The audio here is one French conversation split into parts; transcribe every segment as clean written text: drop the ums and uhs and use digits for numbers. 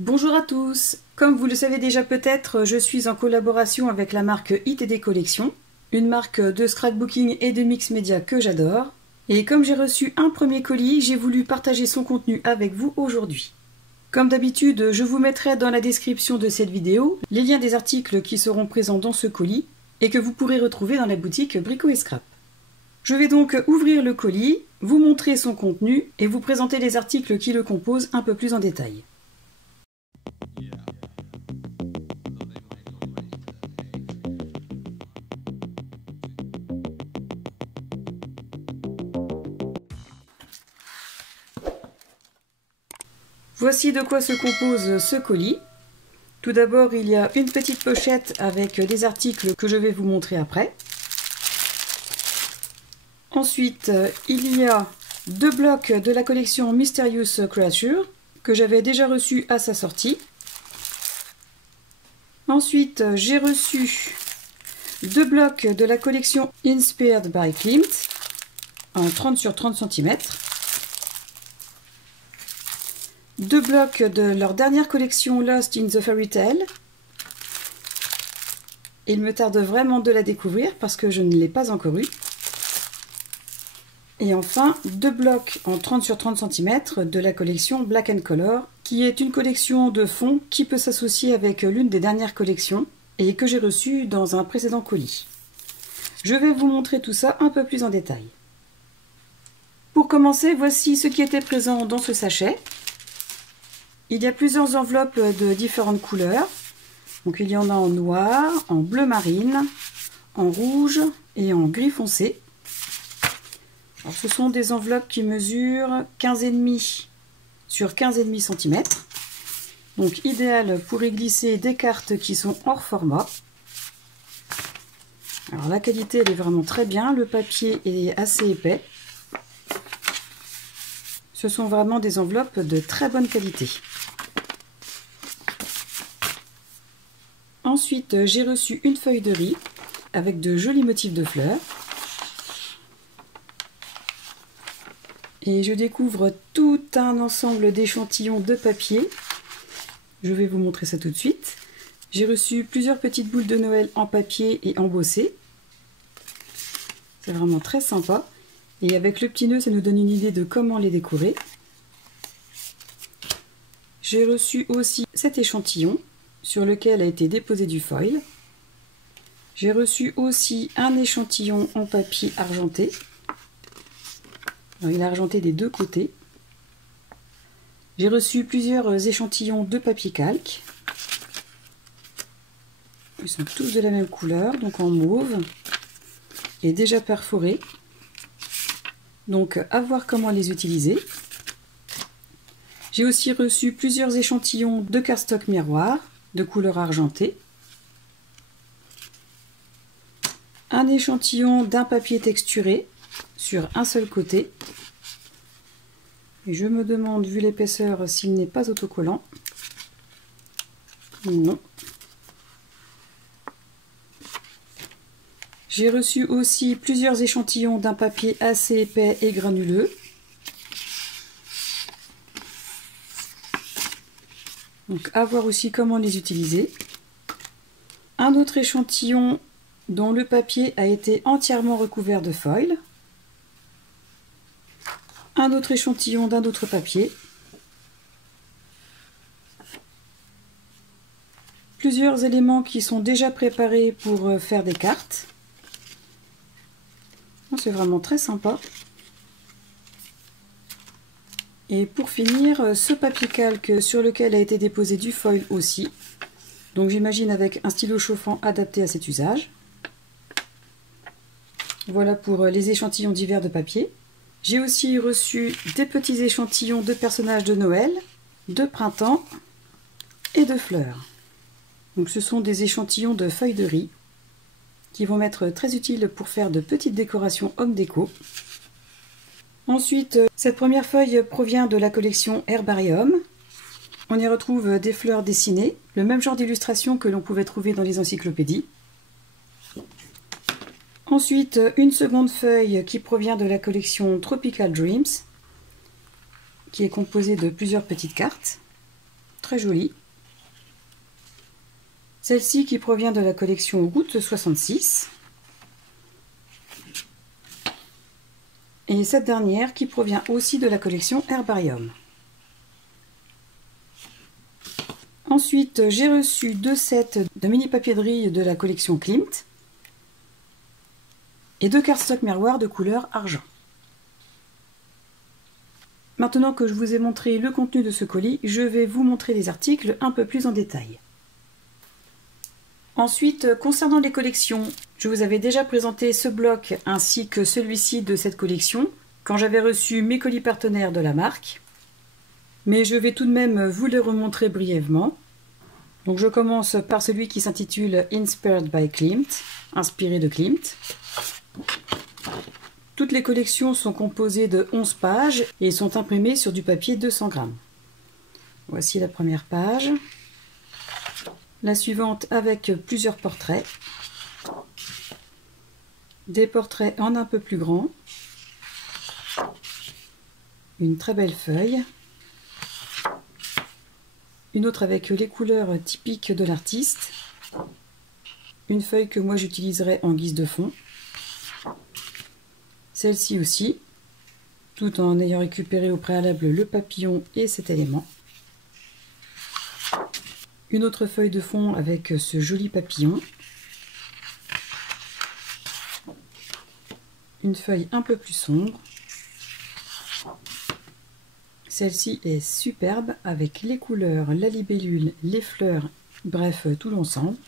Bonjour à tous. Comme vous le savez déjà peut-être, je suis en collaboration avec la marque ITD Collection, une marque de scrapbooking et de mix média que j'adore. Et comme j'ai reçu un premier colis, j'ai voulu partager son contenu avec vous aujourd'hui. Comme d'habitude, je vous mettrai dans la description de cette vidéo les liens des articles qui seront présents dans ce colis et que vous pourrez retrouver dans la boutique Brico et Scrap. Je vais donc ouvrir le colis, vous montrer son contenu et vous présenter les articles qui le composent un peu plus en détail. Voici de quoi se compose ce colis. Tout d'abord, il y a une petite pochette avec des articles que je vais vous montrer après. Ensuite, il y a deux blocs de la collection Mysterious Creature que j'avais déjà reçu à sa sortie. Ensuite, j'ai reçu deux blocs de la collection Inspired by Klimt en 30 sur 30 cm. Deux blocs de leur dernière collection Lost in the Fairy Tale. Il me tarde vraiment de la découvrir parce que je ne l'ai pas encore eue. Et enfin, deux blocs en 30 sur 30 cm de la collection Black & Color, qui est une collection de fonds qui peut s'associer avec l'une des dernières collections et que j'ai reçue dans un précédent colis. Je vais vous montrer tout ça un peu plus en détail. Pour commencer, voici ce qui était présent dans ce sachet. Il y a plusieurs enveloppes de différentes couleurs. Donc il y en a en noir, en bleu marine, en rouge et en gris foncé. Alors, ce sont des enveloppes qui mesurent 15,5 sur 15,5 cm. Donc idéal pour y glisser des cartes qui sont hors format. Alors la qualité elle est vraiment très bien, le papier est assez épais. Ce sont vraiment des enveloppes de très bonne qualité. Ensuite, j'ai reçu une feuille de riz avec de jolis motifs de fleurs. Et je découvre tout un ensemble d'échantillons de papier. Je vais vous montrer ça tout de suite. J'ai reçu plusieurs petites boules de Noël en papier et embossées. C'est vraiment très sympa. Et avec le petit nœud, ça nous donne une idée de comment les décorer. J'ai reçu aussi cet échantillon sur lequel a été déposé du foil. J'ai reçu aussi un échantillon en papier argenté. Alors, il est argenté des deux côtés. J'ai reçu plusieurs échantillons de papier calque. Ils sont tous de la même couleur, donc en mauve, et déjà perforés. Donc à voir comment les utiliser. J'ai aussi reçu plusieurs échantillons de cardstock miroir de couleur argentée. Un échantillon d'un papier texturé sur un seul côté. Et je me demande, vu l'épaisseur, s'il n'est pas autocollant. Non. J'ai reçu aussi plusieurs échantillons d'un papier assez épais et granuleux. Donc à voir aussi comment les utiliser. Un autre échantillon dont le papier a été entièrement recouvert de foil. Un autre échantillon d'un autre papier. Plusieurs éléments qui sont déjà préparés pour faire des cartes. C'est vraiment très sympa. Et pour finir, ce papier calque sur lequel a été déposé du foil aussi. Donc j'imagine avec un stylo chauffant adapté à cet usage. Voilà pour les échantillons divers de papier. J'ai aussi reçu des petits échantillons de personnages de Noël, de printemps et de fleurs. Donc ce sont des échantillons de feuilles de riz qui vont m'être très utiles pour faire de petites décorations home déco. Ensuite, cette première feuille provient de la collection Herbarium. On y retrouve des fleurs dessinées, le même genre d'illustration que l'on pouvait trouver dans les encyclopédies. Ensuite, une seconde feuille qui provient de la collection Tropical Dreams, qui est composée de plusieurs petites cartes. très jolie. Celle-ci qui provient de la collection Route 66. Et cette dernière qui provient aussi de la collection Herbarium. Ensuite, j'ai reçu 2 sets de mini papier de riz de la collection Klimt et 2 cardstock miroirs de couleur argent. Maintenant que je vous ai montré le contenu de ce colis, je vais vous montrer les articles un peu plus en détail. Ensuite, concernant les collections, je vous avais déjà présenté ce bloc ainsi que celui-ci de cette collection quand j'avais reçu mes colis partenaires de la marque. Mais je vais tout de même vous les remontrer brièvement. Donc je commence par celui qui s'intitule Inspired by Klimt, inspiré de Klimt. Toutes les collections sont composées de 11 pages et sont imprimées sur du papier 200 grammes. Voici la première page. La suivante avec plusieurs portraits. Des portraits en un peu plus grand. Une très belle feuille. Une autre avec les couleurs typiques de l'artiste. Une feuille que moi j'utiliserai en guise de fond. Celle-ci aussi, tout en ayant récupéré au préalable le papillon et cet élément. Une autre feuille de fond avec ce joli papillon. Une feuille un peu plus sombre. Celle-ci est superbe avec les couleurs, la libellule, les fleurs, bref tout l'ensemble.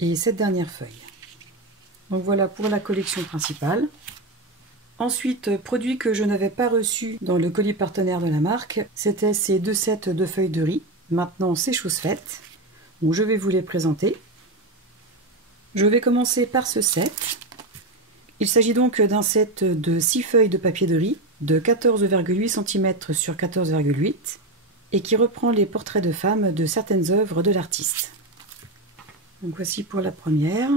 Et cette dernière feuille. Donc voilà pour la collection principale. Ensuite, produit que je n'avais pas reçu dans le colis partenaire de la marque, c'était ces 2 sets de feuilles de riz. Maintenant, c'est chose faite. Donc je vais vous les présenter. Je vais commencer par ce set. Il s'agit donc d'un set de 6 feuilles de papier de riz de 14,8 cm sur 14,8 et qui reprend les portraits de femmes de certaines œuvres de l'artiste. Donc voici pour la première.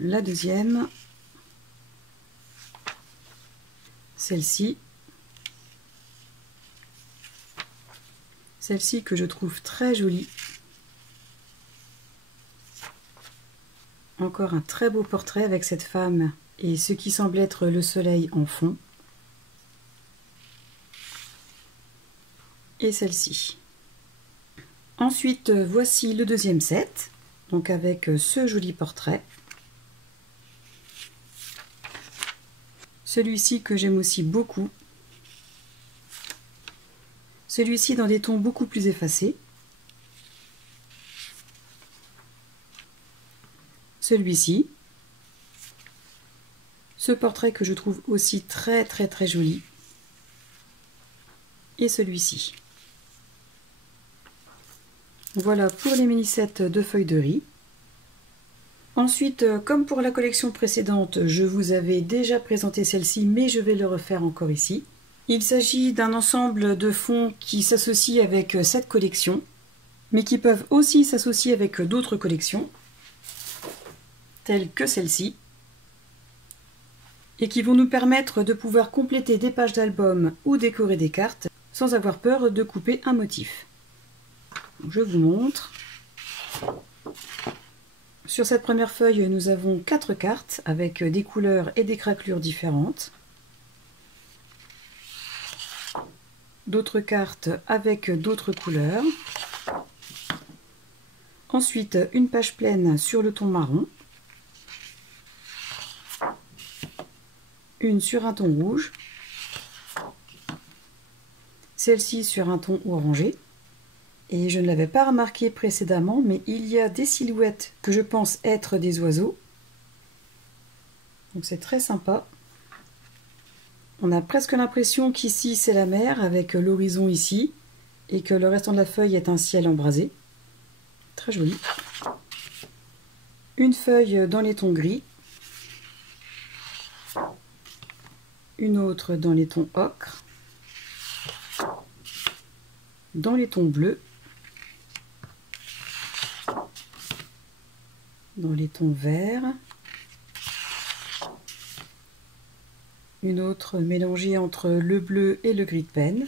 La deuxième, celle-ci que je trouve très jolie. Encore un très beau portrait avec cette femme et ce qui semble être le soleil en fond. Et celle-ci. Ensuite, voici le deuxième set, donc avec ce joli portrait. Celui-ci que j'aime aussi beaucoup. Celui-ci dans des tons beaucoup plus effacés. Celui-ci. Ce portrait que je trouve aussi très joli. Et celui-ci. Voilà pour les mini-sets de feuilles de riz. Ensuite, comme pour la collection précédente, je vous avais déjà présenté celle-ci, mais je vais le refaire encore ici. Il s'agit d'un ensemble de fonds qui s'associent avec cette collection, mais qui peuvent aussi s'associer avec d'autres collections, telles que celle-ci, et qui vont nous permettre de pouvoir compléter des pages d'album ou décorer des cartes sans avoir peur de couper un motif. Je vous montre. Sur cette première feuille, nous avons 4 cartes avec des couleurs et des craquelures différentes. D'autres cartes avec d'autres couleurs. Ensuite, une page pleine sur le ton marron. Une sur un ton rouge. Celle-ci sur un ton orangé. Et je ne l'avais pas remarqué précédemment, mais il y a des silhouettes que je pense être des oiseaux. Donc c'est très sympa. On a presque l'impression qu'ici c'est la mer avec l'horizon ici et que le restant de la feuille est un ciel embrasé. Très joli. Une feuille dans les tons gris. Une autre dans les tons ocre. Dans les tons bleus. Dans les tons verts, une autre mélangée entre le bleu et le gris de pen,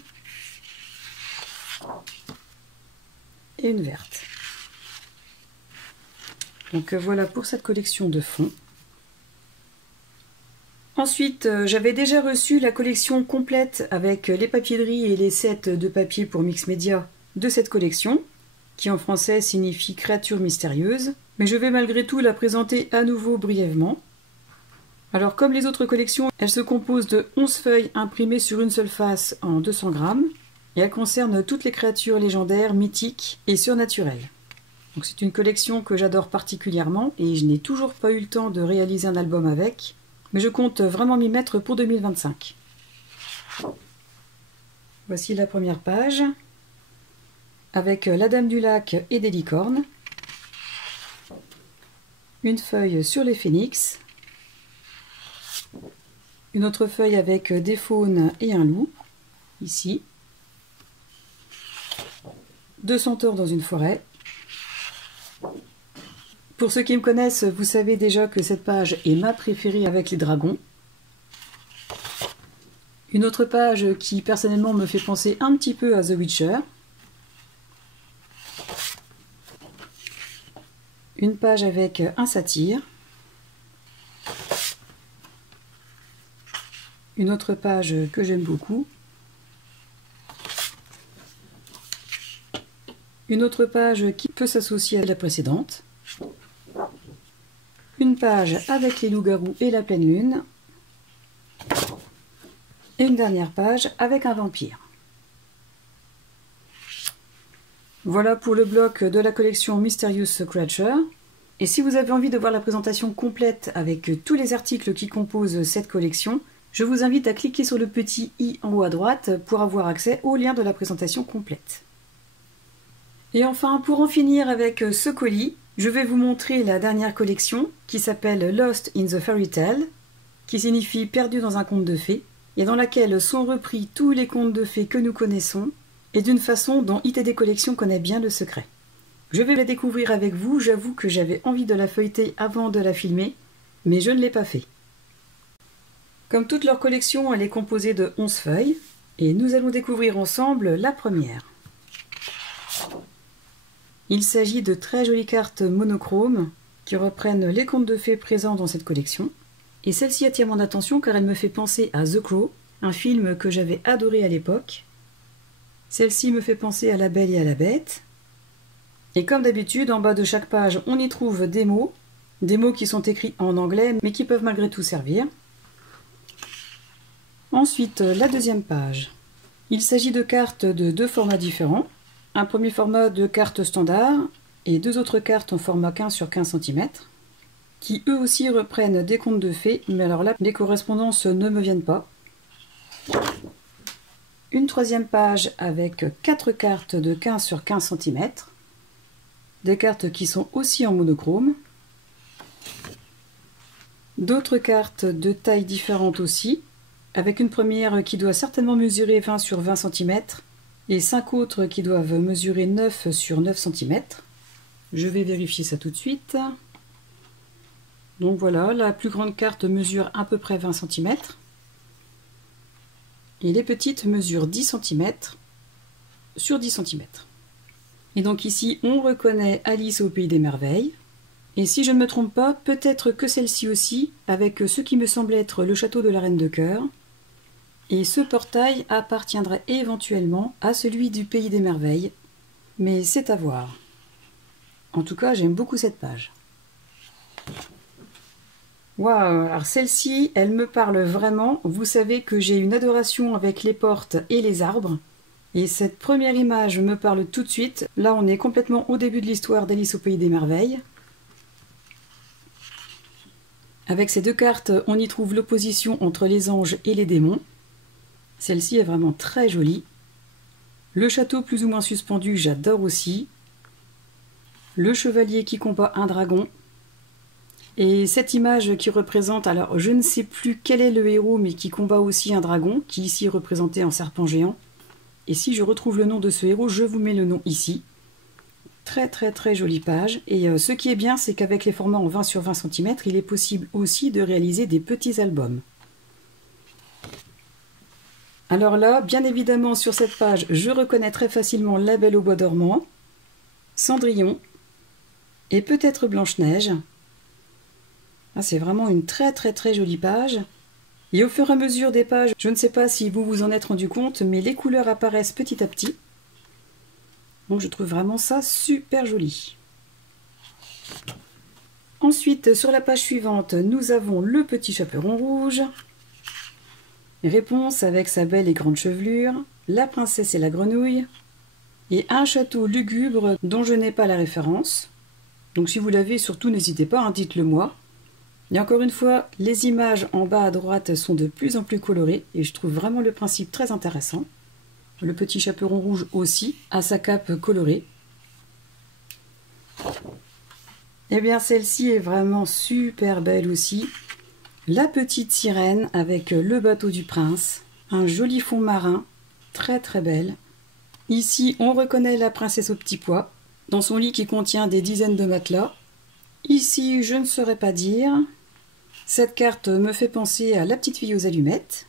et une verte. Donc voilà pour cette collection de fonds. Ensuite, j'avais déjà reçu la collection complète avec les papiers de riz et les sets de papier pour Mix Media de cette collection, qui en français signifie créature mystérieuse, mais je vais malgré tout la présenter à nouveau brièvement. Alors comme les autres collections, elle se compose de 11 feuilles imprimées sur une seule face en 200 grammes, et elle concerne toutes les créatures légendaires, mythiques et surnaturelles. Donc c'est une collection que j'adore particulièrement et je n'ai toujours pas eu le temps de réaliser un album avec, mais je compte vraiment m'y mettre pour 2025. Voici la première page, avec la Dame du Lac et des licornes, une feuille sur les phénix, une autre feuille avec des faunes et un loup, ici, deux centaures dans une forêt. Pour ceux qui me connaissent, vous savez déjà que cette page est ma préférée avec les dragons. Une autre page qui personnellement me fait penser un petit peu à The Witcher. Une page avec un satyre. Une autre page que j'aime beaucoup. Une autre page qui peut s'associer à la précédente. Une page avec les loups-garous et la pleine lune. Et une dernière page avec un vampire. Voilà pour le bloc de la collection Mysterious Creature. Et si vous avez envie de voir la présentation complète avec tous les articles qui composent cette collection, je vous invite à cliquer sur le petit i en haut à droite pour avoir accès au lien de la présentation complète. Et enfin, pour en finir avec ce colis, je vais vous montrer la dernière collection qui s'appelle Lost in the Fairy Tale, qui signifie perdu dans un conte de fées, et dans laquelle sont repris tous les contes de fées que nous connaissons, et d'une façon dont ITD Collection connaît bien le secret. Je vais la découvrir avec vous, j'avoue que j'avais envie de la feuilleter avant de la filmer, mais je ne l'ai pas fait. Comme toute leur collection, elle est composée de 11 feuilles, et nous allons découvrir ensemble la première. Il s'agit de très jolies cartes monochromes qui reprennent les contes de fées présents dans cette collection. Et celle-ci attire mon attention car elle me fait penser à The Crow, un film que j'avais adoré à l'époque. Celle-ci me fait penser à La Belle et à la Bête. Et comme d'habitude, en bas de chaque page, on y trouve des mots qui sont écrits en anglais mais qui peuvent malgré tout servir. Ensuite, la deuxième page. Il s'agit de cartes de deux formats différents. Un premier format de cartes standard et deux autres cartes en format 15 sur 15 cm qui eux aussi reprennent des contes de fées, mais alors là les correspondances ne me viennent pas. Une troisième page avec 4 cartes de 15 sur 15 cm, des cartes qui sont aussi en monochrome, d'autres cartes de tailles différentes aussi, avec une première qui doit certainement mesurer 20 sur 20 cm, et 5 autres qui doivent mesurer 9 sur 9 cm. Je vais vérifier ça tout de suite. Donc voilà, la plus grande carte mesure à peu près 20 cm. Et les petites mesurent 10 cm sur 10 cm. Et donc ici, on reconnaît Alice au Pays des Merveilles. Et si je ne me trompe pas, peut-être que celle-ci aussi, avec ce qui me semble être le château de la Reine de Cœur. Et ce portail appartiendrait éventuellement à celui du Pays des Merveilles, mais c'est à voir. En tout cas, j'aime beaucoup cette page. Waouh, alors celle-ci, elle me parle vraiment. Vous savez que j'ai une adoration avec les portes et les arbres. Et cette première image me parle tout de suite. Là, on est complètement au début de l'histoire d'Alice au Pays des Merveilles. Avec ces deux cartes, on y trouve l'opposition entre les anges et les démons. Celle-ci est vraiment très jolie. Le château plus ou moins suspendu, j'adore aussi. Le chevalier qui combat un dragon. Et cette image qui représente, alors je ne sais plus quel est le héros, mais qui combat aussi un dragon, qui ici est représenté en serpent géant. Et si je retrouve le nom de ce héros, je vous mets le nom ici. Très très très jolie page. Et ce qui est bien, c'est qu'avec les formats en 20 sur 20 cm, il est possible aussi de réaliser des petits albums. Alors là, bien évidemment, sur cette page, je reconnais très facilement La Belle au bois dormant, Cendrillon et peut-être Blanche-Neige. Ah, c'est vraiment une très jolie page. Et au fur et à mesure des pages, je ne sais pas si vous vous en êtes rendu compte, mais les couleurs apparaissent petit à petit. Donc je trouve vraiment ça super joli. Ensuite, sur la page suivante, nous avons le petit chaperon rouge. Réponse avec sa belle et grande chevelure, la princesse et la grenouille, et un château lugubre dont je n'ai pas la référence. Donc si vous l'avez, surtout n'hésitez pas, hein, dites-le moi. Et encore une fois, les images en bas à droite sont de plus en plus colorées et je trouve vraiment le principe très intéressant. Le petit chaperon rouge aussi a sa cape colorée. Et bien celle-ci est vraiment super belle aussi. La petite sirène avec le bateau du prince, un joli fond marin, très belle. Ici on reconnaît la princesse au petit pois, dans son lit qui contient des dizaines de matelas. Ici je ne saurais pas dire. Cette carte me fait penser à la petite fille aux allumettes.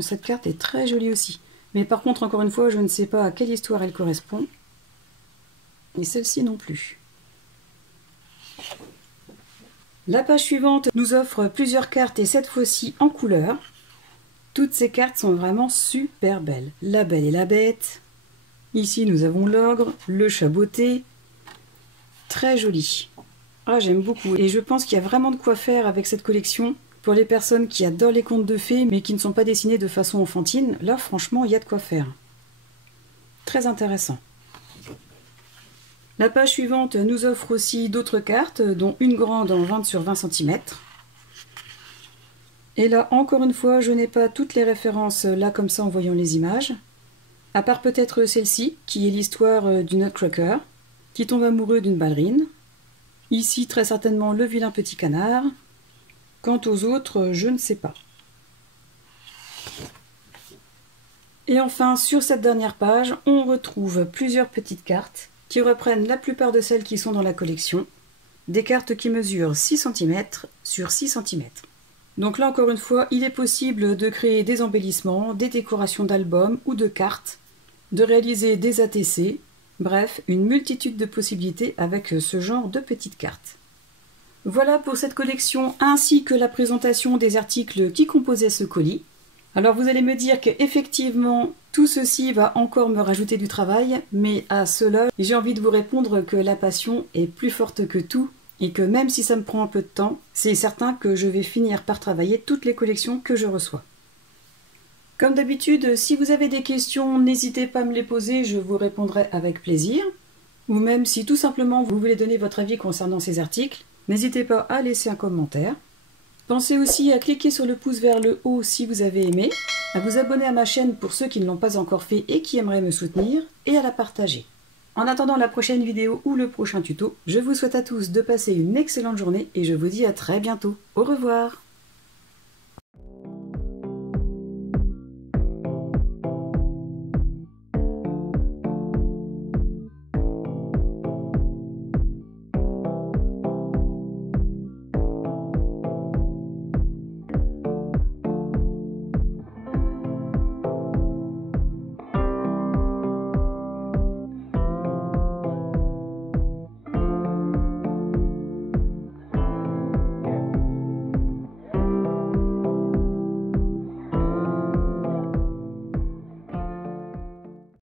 Cette carte est très jolie aussi. Mais par contre, encore une fois, je ne sais pas à quelle histoire elle correspond. Et celle-ci non plus. La page suivante nous offre plusieurs cartes et cette fois-ci en couleur. Toutes ces cartes sont vraiment super belles. La Belle et la Bête. Ici, nous avons l'ogre, le chat botté. Très joli. Ah, j'aime beaucoup et je pense qu'il y a vraiment de quoi faire avec cette collection. Pour les personnes qui adorent les contes de fées mais qui ne sont pas dessinés de façon enfantine, là franchement il y a de quoi faire. Très intéressant. La page suivante nous offre aussi d'autres cartes, dont une grande en 20 sur 20 cm. Et là encore une fois je n'ai pas toutes les références là comme ça en voyant les images. À part peut-être celle-ci qui est l'histoire du Nutcracker qui tombe amoureux d'une ballerine. Ici, très certainement, le vilain petit canard. Quant aux autres, je ne sais pas. Et enfin, sur cette dernière page, on retrouve plusieurs petites cartes qui reprennent la plupart de celles qui sont dans la collection. Des cartes qui mesurent 6 cm sur 6 cm. Donc là, encore une fois, il est possible de créer des embellissements, des décorations d'albums ou de cartes, de réaliser des ATC, bref, une multitude de possibilités avec ce genre de petites cartes. Voilà pour cette collection ainsi que la présentation des articles qui composaient ce colis. Alors vous allez me dire qu'effectivement tout ceci va encore me rajouter du travail, mais à cela j'ai envie de vous répondre que la passion est plus forte que tout et que même si ça me prend un peu de temps, c'est certain que je vais finir par travailler toutes les collections que je reçois. Comme d'habitude, si vous avez des questions, n'hésitez pas à me les poser, je vous répondrai avec plaisir. Ou même si tout simplement vous voulez donner votre avis concernant ces articles, n'hésitez pas à laisser un commentaire. Pensez aussi à cliquer sur le pouce vers le haut si vous avez aimé, à vous abonner à ma chaîne pour ceux qui ne l'ont pas encore fait et qui aimeraient me soutenir, et à la partager. En attendant la prochaine vidéo ou le prochain tuto, je vous souhaite à tous de passer une excellente journée et je vous dis à très bientôt. Au revoir!